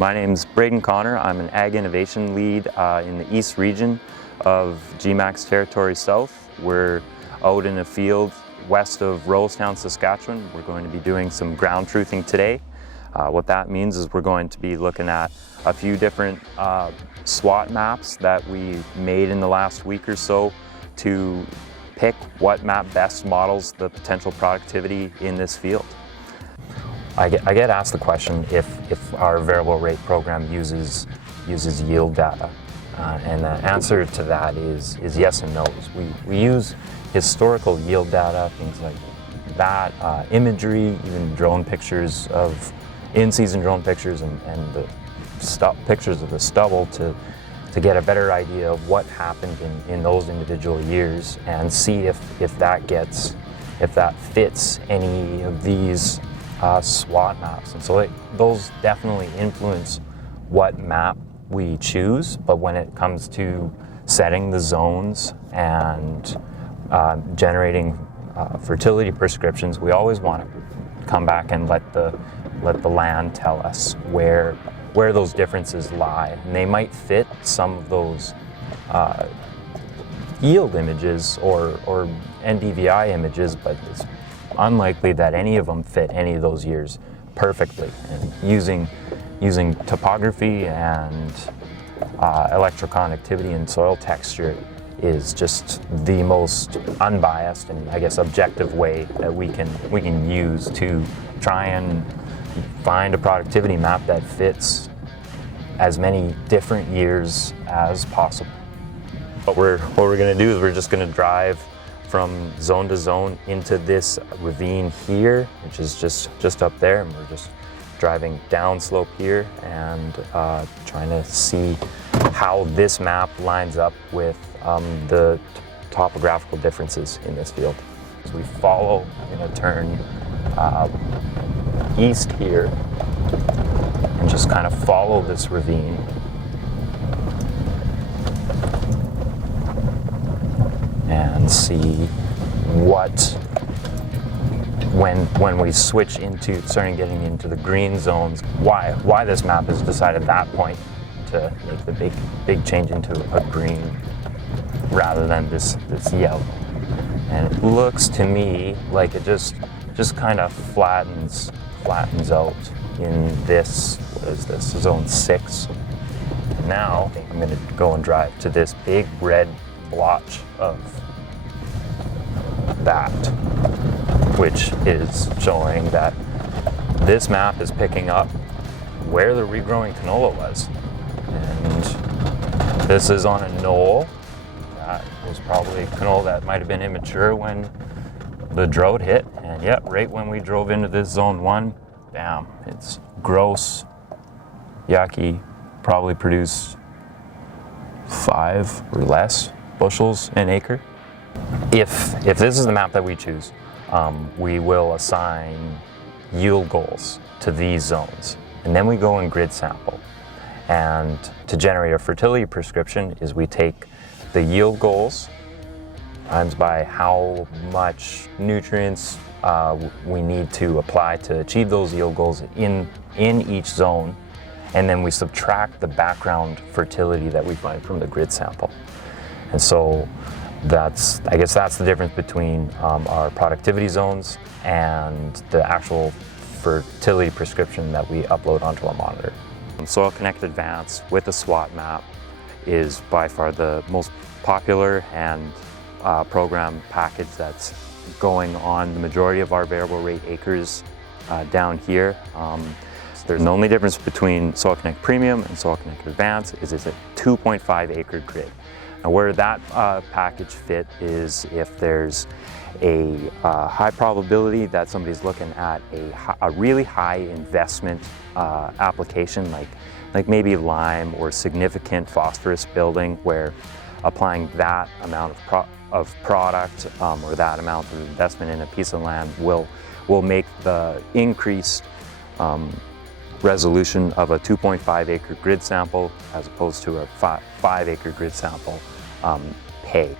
My name's Brayden Connor. I'm an Ag Innovation Lead in the East region of GMAX Territory South. We're out in a field west of Rosestown, Saskatchewan. We're going to be doing some ground truthing today. What that means is we're going to be looking at a few different SWOT maps that we made in the last week or so to pick what map best models the potential productivity in this field. I get asked the question if our variable rate program uses yield data, and the answer to that is yes and no. We use historical yield data, things like that, imagery, even drone pictures of in-season drone pictures and the pictures of the stubble to get a better idea of what happened in those individual years and see if that fits any of these SWOT maps. And so those definitely influence what map we choose, but when it comes to setting the zones and generating fertility prescriptions, we always want to come back and let the land tell us where those differences lie. And they might fit some of those yield images or NDVI images, but it's unlikely that any of them fit any of those years perfectly. And using topography and electroconductivity and soil texture is just the most unbiased and I guess objective way that we can use to try and find a productivity map that fits as many different years as possible. What we're going to do is we're just going to drive from zone to zone into this ravine here, which is just up there, and we're just driving downslope here and trying to see how this map lines up with the topographical differences in this field. As we follow, I'm going to turn east here and just kind of follow this ravine. And see when we switch into starting getting into the green zones, why this map has decided that point to make the big change into a green rather than this yellow. And it looks to me like it just kind of flattens out in this, what is this, zone 6. And now I'm going to go and drive to this big red blotch of that, which is showing that this map is picking up where the regrowing canola was. And this is on a knoll that was probably canola that might have been immature when the drought hit. And yep, right when we drove into this zone 1, bam, it's gross, yucky, probably produced 5 or less bushels an acre. If this is the map that we choose, we will assign yield goals to these zones, and then we go and grid sample. And to generate a fertility prescription is we take the yield goals times by how much nutrients we need to apply to achieve those yield goals in each zone, and then we subtract the background fertility that we find from the grid sample. And so I guess that's the difference between our productivity zones and the actual fertility prescription that we upload onto our monitor. SoilConnect Advanced with a SWOT map is by far the most popular and program package that's going on the majority of our variable rate acres down here. There's the only difference between SoilConnect Premium and SoilConnect Advanced is it's a 2.5 acre grid. Now where that package fit is if there's a high probability that somebody's looking at a really high investment application like maybe lime or significant phosphorus building, where applying that amount of product or that amount of investment in a piece of land will make the increased resolution of a 2.5 acre grid sample as opposed to a 5 acre grid sample pay.